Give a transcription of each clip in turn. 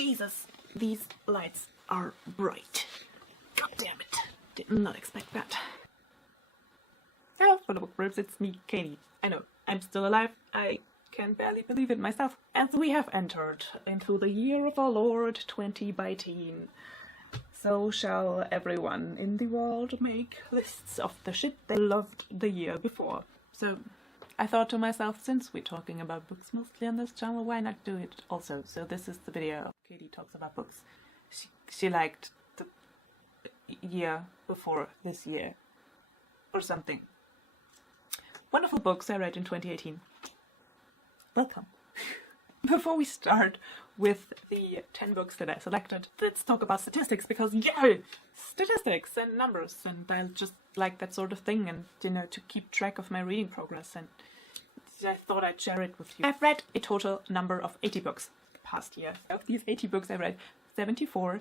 Jesus, these lights are bright. God damn it. Did not expect that. Hello, fellow bookworms, it's me, Katie. I know, I'm still alive. I can barely believe it myself. And we have entered into the year of our Lord 2019. So shall everyone in the world make lists of the shit they loved the year before. So I thought to myself, since we're talking about books mostly on this channel, why not do it also? So this is the video. Katie talks about books she liked the year before this year. Or something. Wonderful books I read in 2018. Welcome. Before we start with the 10 books that I selected, let's talk about statistics, because yeah, statistics and numbers, and I just like that sort of thing, and you know, to keep track of my reading progress, and I thought I'd share it with you. I've read a total number of 80 books the past year. Of these 80 books I read 74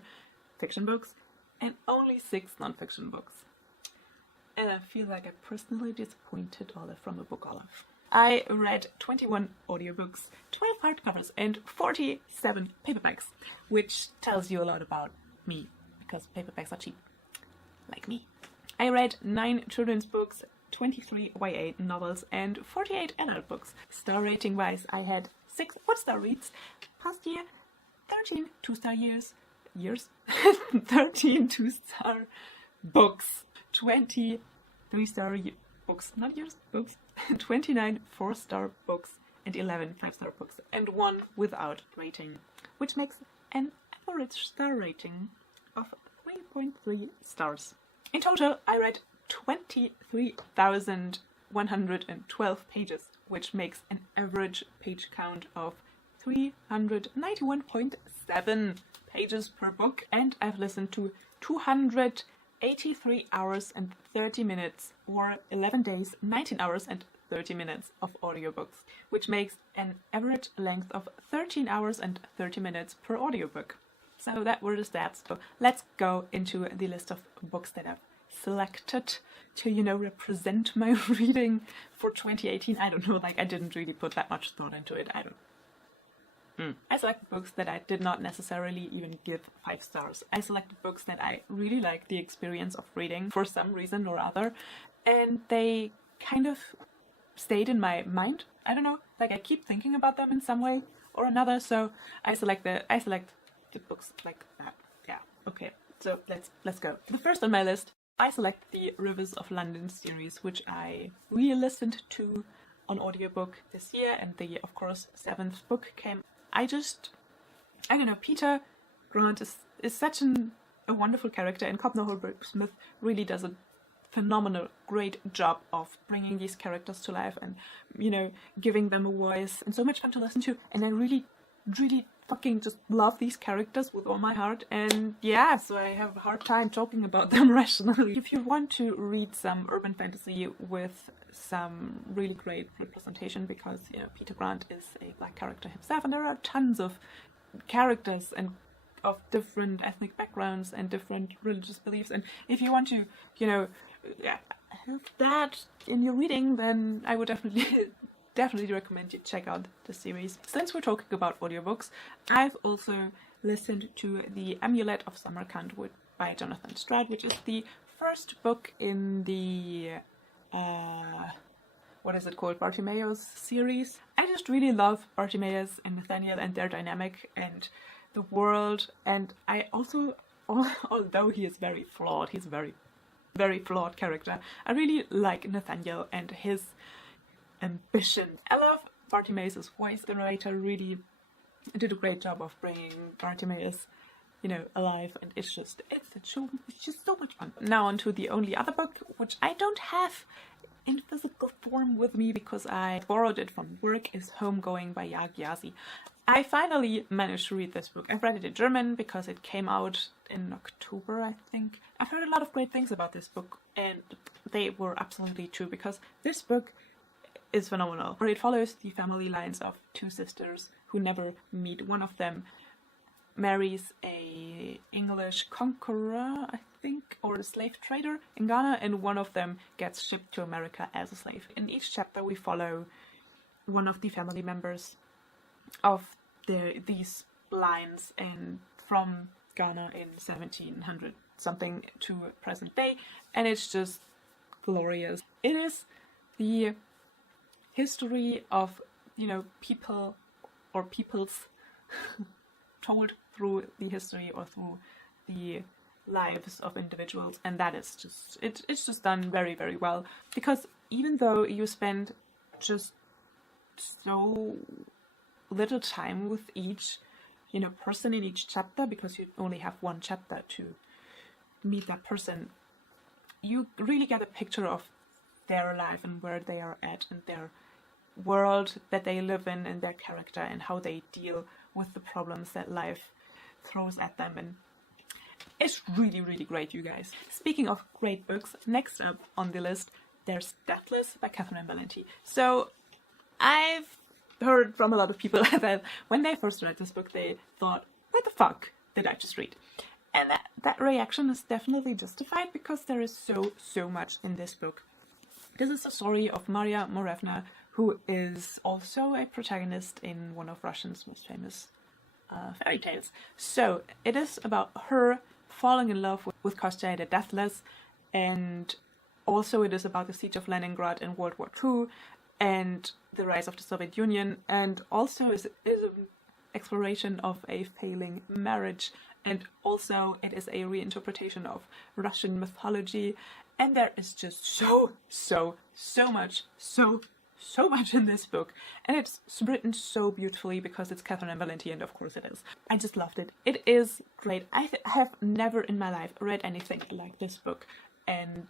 fiction books and only 6 non-fiction books. And I feel like I personally disappointed Olive from the book Olive. I read 21 audiobooks, 12 hardcovers, and 47 paperbacks, which tells you a lot about me, because paperbacks are cheap, like me. I read 9 children's books, 23 YA novels, and 48 adult books. Star rating wise, I had 6 1-star reads past year, 13 2-star years, 13 2-star books, 20 3-star books, not years, books, 29 4-star books, and 11 5-star books, and 1 without rating, which makes an average star rating of 3.3 stars. In total, I read 23,112 pages, which makes an average page count of 391.7 pages per book, and I've listened to 283 hours and 30 minutes, or 11 days, 19 hours and 30 minutes of audiobooks, which makes an average length of 13 hours and 30 minutes per audiobook. So that were the stats. So let's go into the list of books that I've selected to, you know, represent my reading for 2018. I don't know, like, I didn't really put that much thought into it. I selected books that I did not necessarily even give 5 stars. I selected books that I really liked the experience of reading for some reason or other, and they kind of stayed in my mind. I don't know, like I keep thinking about them in some way or another, so I select the books like that. Yeah, okay, so let's go. The first on my list, I select the Rivers of London series, which I re-listened to on audiobook this year, and the, of course, 7th book came. I don't know, Peterfreund is such a wonderful character, and Cobner Holbrook-Smith really does a phenomenal, great job of bringing these characters to life and, you know, giving them a voice, and so much fun to listen to, and I really, really fucking just love these characters with all my heart, and yeah, so I have a hard time talking about them rationally. If you want to read some urban fantasy with some really great representation, because, you know, Peterfreund is a black character himself, and there are tons of characters and of different ethnic backgrounds and different religious beliefs, and if you want to, you know, have that in your reading, then I would definitely recommend you check out the series. Since we're talking about audiobooks, I've also listened to The Amulet of Samarkand by Jonathan Stroud, which is the first book in the what is it called, Bartimaeus series. I just really love Bartimaeus and Nathaniel and their dynamic and the world, and I also, although he is very flawed, he's a very, very flawed character, I really like Nathaniel and his ambition. I love Bartimaeus' voice. The narrator really did a great job of bringing Bartimaeus, you know, alive, and it's just so much fun. Now on to the only other book, which I don't have in physical form with me because I borrowed it from work, is Homegoing by Yaa Gyasi. I finally managed to read this book. I've read it in German because it came out in October, I think. I've heard a lot of great things about this book, and they were absolutely true, because this book is phenomenal. It follows the family lines of 2 sisters who never meet. One of them marries a English conqueror, I think, or a slave trader in Ghana, and one of them gets shipped to America as a slave. In each chapter we follow one of the family members of these lines and from Ghana in 1700 something to present day, and it's just glorious. It is the history of, you know, people or peoples told through the history or through the lives of individuals, and that is just it's just done very, very well, because even though you spend just so little time with each, you know, person in each chapter, because you only have one chapter to meet that person, you really get a picture of their life and where they are at and their world that they live in and their character and how they deal with the problems that life throws at them. And it's really, really great, you guys. Speaking of great books, next up on the list, there's Deathless by Catherynne and Valente. So I've heard from a lot of people that when they first read this book, they thought, what the fuck did I just read? And that reaction is definitely justified, because there is so much in this book. This is the story of Maria Morevna, who is also a protagonist in one of Russia's most famous fairy tales. So it is about her falling in love with Kostya the Deathless, and also it is about the siege of Leningrad in World War II and the rise of the Soviet Union, and also is an exploration of a failing marriage, and also it is a reinterpretation of Russian mythology, and there is just so much in this book, and it's written so beautifully because it's Catherynne and Valente, and of course it is. I just loved it. It is great. I have never in my life read anything like this book, and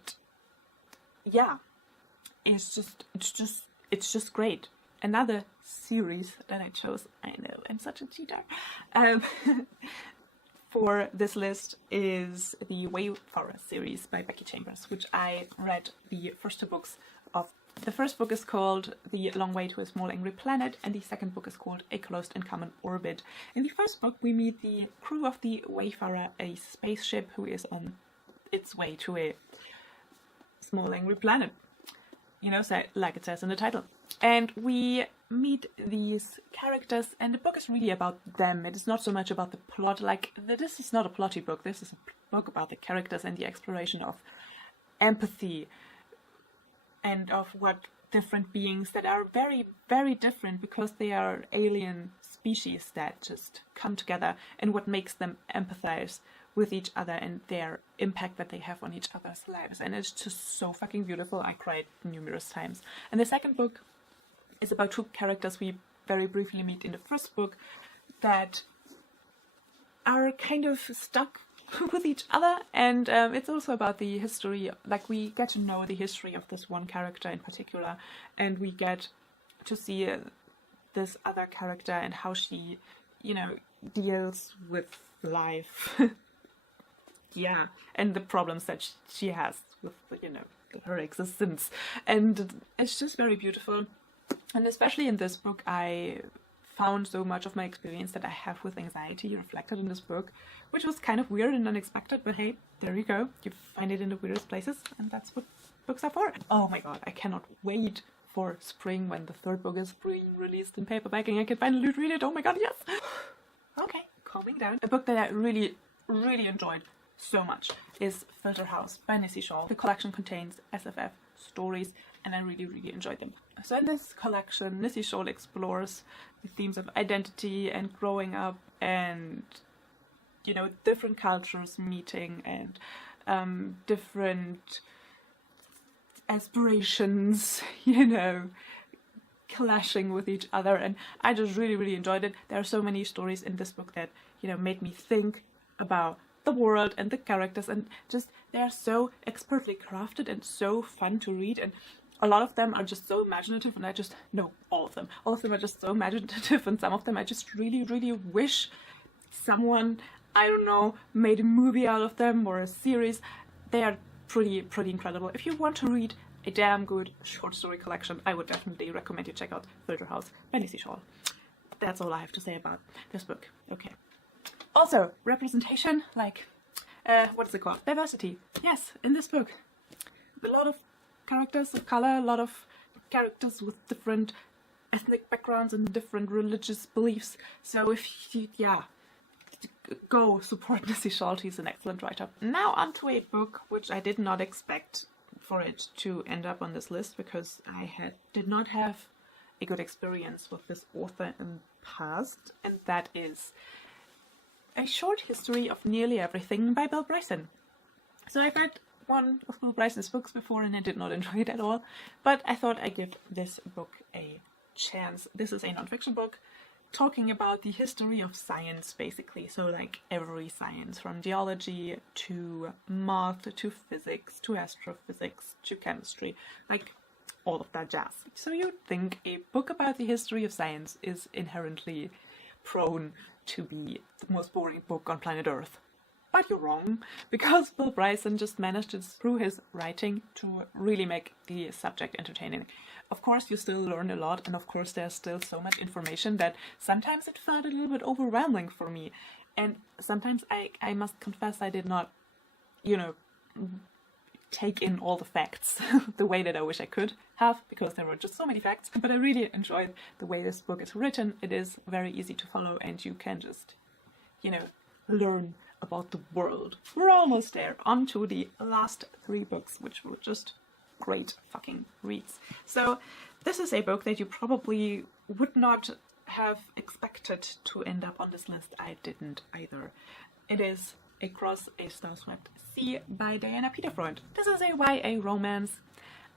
yeah, it's just great. Another series that I chose, I know, I'm such a cheater, for this list is the Wayfarer series by Becky Chambers, which I read the first two books of. The first book is called The Long Way to a Small Angry Planet, and the second book is called A Closed and Common Orbit. In the first book, we meet the crew of the Wayfarer, a spaceship who is on its way to a small angry planet. You know, like it says in the title. And we meet these characters, and the book is really about them. It is not so much about the plot. Like, this is not a plotty book. This is a book about the characters and the exploration of empathy and of what different beings that are very, very different because they are alien species that just come together, and what makes them empathize with each other and their impact that they have on each other's lives. And it's just so fucking beautiful. I cried numerous times. And the second book is about two characters we very briefly meet in the first book that are kind of stuck with each other, and it's also about the history. Like, we get to know the history of this one character in particular, and we get to see this other character and how she, you know, deals with life. Yeah, and the problems that she has with, you know, her existence. And it's just very beautiful. And especially in this book, I found so much of my experience that I have with anxiety reflected in this book, which was kind of weird and unexpected, but hey, there you go. You find it in the weirdest places, and that's what books are for. Oh my god, I cannot wait for spring when the third book is being released in paperback and I can finally read it. Oh my god, yes! Okay, calming down. A book that I really, really enjoyed so much is Filter House by Nisi Shawl. The collection contains SFF stories, and I really, really enjoyed them. So in this collection, Nisi Shawl explores the themes of identity and growing up and, you know, different cultures meeting and different aspirations, you know, clashing with each other. And I just really, really enjoyed it. There are so many stories in this book that, you know, made me think about the world and the characters, and just they are so expertly crafted and so fun to read, and a lot of them are just so imaginative, and I just know all of them are just so imaginative, and some of them I just really, really wish someone, I don't know, made a movie out of them or a series. They are pretty incredible. If you want to read a damn good short story collection, I would definitely recommend you check out Filter House by Nisi Shawl. That's all I have to say about this book. Okay. Also, representation, like, what is it called? Diversity. Yes, in this book. A lot of characters of color, a lot of characters with different ethnic backgrounds and different religious beliefs. So if you, go support Nisi Shawl. He's an excellent writer. Now onto a book which I did not expect for it to end up on this list, because I did not have a good experience with this author in the past, and that is A Short History of Nearly Everything by Bill Bryson. So I've read one of Bill Bryson's books before and I did not enjoy it at all, but I thought I'd give this book a chance. This is a non-fiction book talking about the history of science, basically. So like every science, from geology to math to physics to astrophysics to chemistry, like all of that jazz. So you'd think a book about the history of science is inherently prone to be the most boring book on planet Earth. But you're wrong, because Bill Bryson just managed it through his writing to really make the subject entertaining. Of course, you still learn a lot, and of course there's still so much information that sometimes it felt a little bit overwhelming for me. And sometimes I must confess I did not, take in all the facts the way that I wish I could have, because there were just so many facts. But I really enjoyed the way this book is written. It is very easy to follow, and you can just, learn about the world. We're almost there. On to the last 3 books, which were just great fucking reads. So this is a book that you probably would not have expected to end up on this list. I didn't either. It is Across a Star-Swept Sea by Diana Peterfreund. This is a YA romance.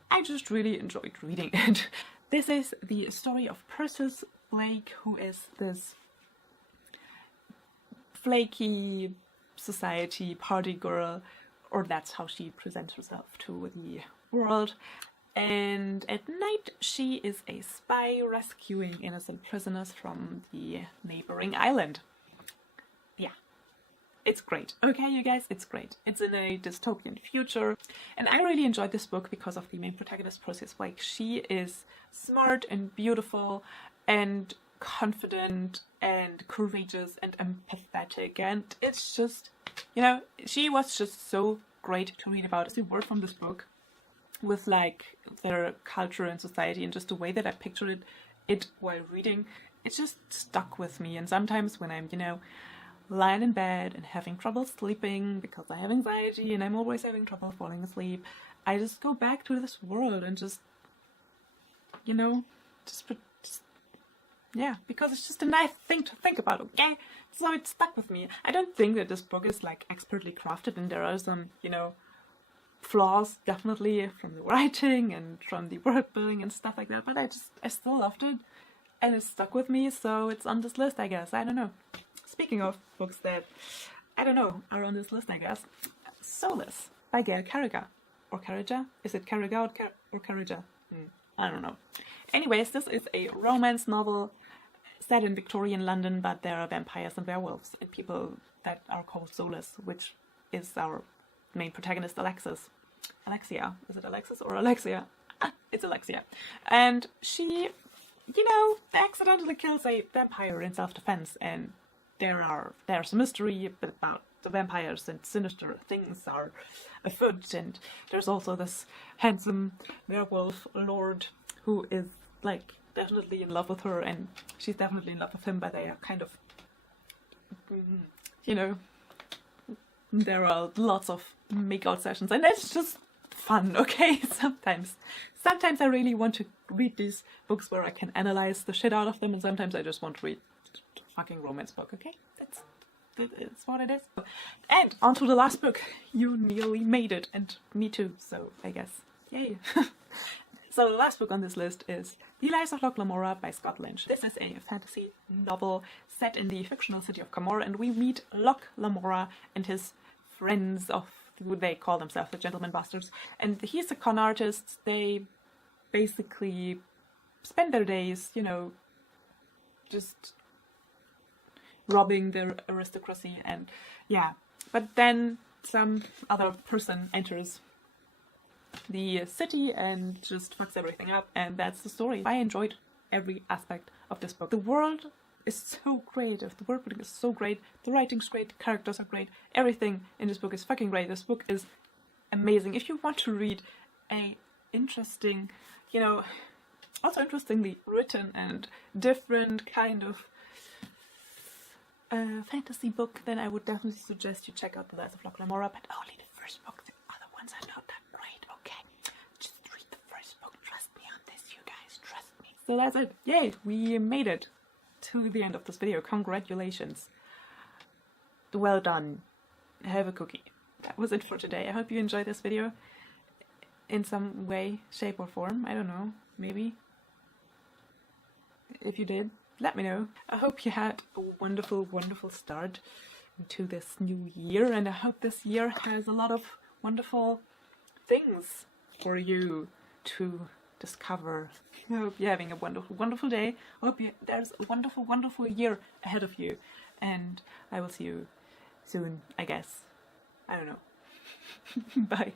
I just really enjoyed reading it. This is the story of Persis Blake, who is this flaky society party girl, or that's how she presents herself to the world. And at night she is a spy rescuing innocent prisoners from the neighboring island. Yeah, it's great. Okay, you guys, it's great. It's in a dystopian future, and I really enjoyed this book because of the main protagonist, Persis Blake. She is smart and beautiful and confident and courageous and empathetic, and it's just, she was just so great to read about. As a word from this book, with like their culture and society and just the way that I pictured it while reading, it just stuck with me. And sometimes when I'm, lying in bed and having trouble sleeping because I have anxiety and I'm always having trouble falling asleep, I just go back to this world and just, because it's just a nice thing to think about, okay? So it stuck with me. I don't think that this book is like expertly crafted, and there are some, flaws definitely from the writing and from the word building and stuff like that, but I still loved it, and it stuck with me, so it's on this list, I guess. I don't know. Speaking of books that, are on this list, I guess. Soulless by Gail Carriger. Or Carriger? Is it Carriger or Carriger? I don't know. Anyways, this is a romance novel set in Victorian London, but there are vampires and werewolves and people that are called Soulless, which is our main protagonist, Alexia. Is it Alexis or Alexia? It's Alexia. And she, accidentally kills a vampire in self-defense, and there's a mystery about the vampires and sinister things are afoot, and there's also this handsome werewolf lord who is like definitely in love with her, and she's definitely in love with him, but they are kind of, there are lots of make-out sessions, and it's just fun, okay? Sometimes I really want to read these books where I can analyze the shit out of them, and sometimes I just want to read a fucking romance book, okay? That's what it is. And on to the last book. You nearly made it, and me too, so I guess, yay. So the last book on this list is The Lives of Locke Lamora by Scott Lynch. This is a fantasy novel set in the fictional city of Camorra, and we meet Locke Lamora and his friends of, they call themselves the Gentleman Bastards, and he's a con artist. They basically spend their days, just robbing their aristocracy, and but then some other person enters the city and just fucks everything up, and that's the story. I enjoyed every aspect of this book. The world is so creative, the word building is so great, the writing's great, the characters are great, everything in this book is fucking great. This book is amazing. If you want to read a interesting, also interestingly written and different kind of fantasy book, then I would definitely suggest you check out The Lies of Locke Lamora, but only the first book. The other ones are not that great, okay? Just read the first book. Trust me on this, you guys. Trust me. So that's it. Yay! We made it to the end of this video. Congratulations. Well done. Have a cookie. That was it for today. I hope you enjoyed this video in some way, shape or form. I don't know. Maybe. If you did, let me know. I hope you had a wonderful, wonderful start to this new year, and I hope this year has a lot of wonderful things for you to discover. I hope you're having a wonderful, wonderful day. I hope there's a wonderful, wonderful year ahead of you, and I will see you soon, I guess. I don't know. Bye.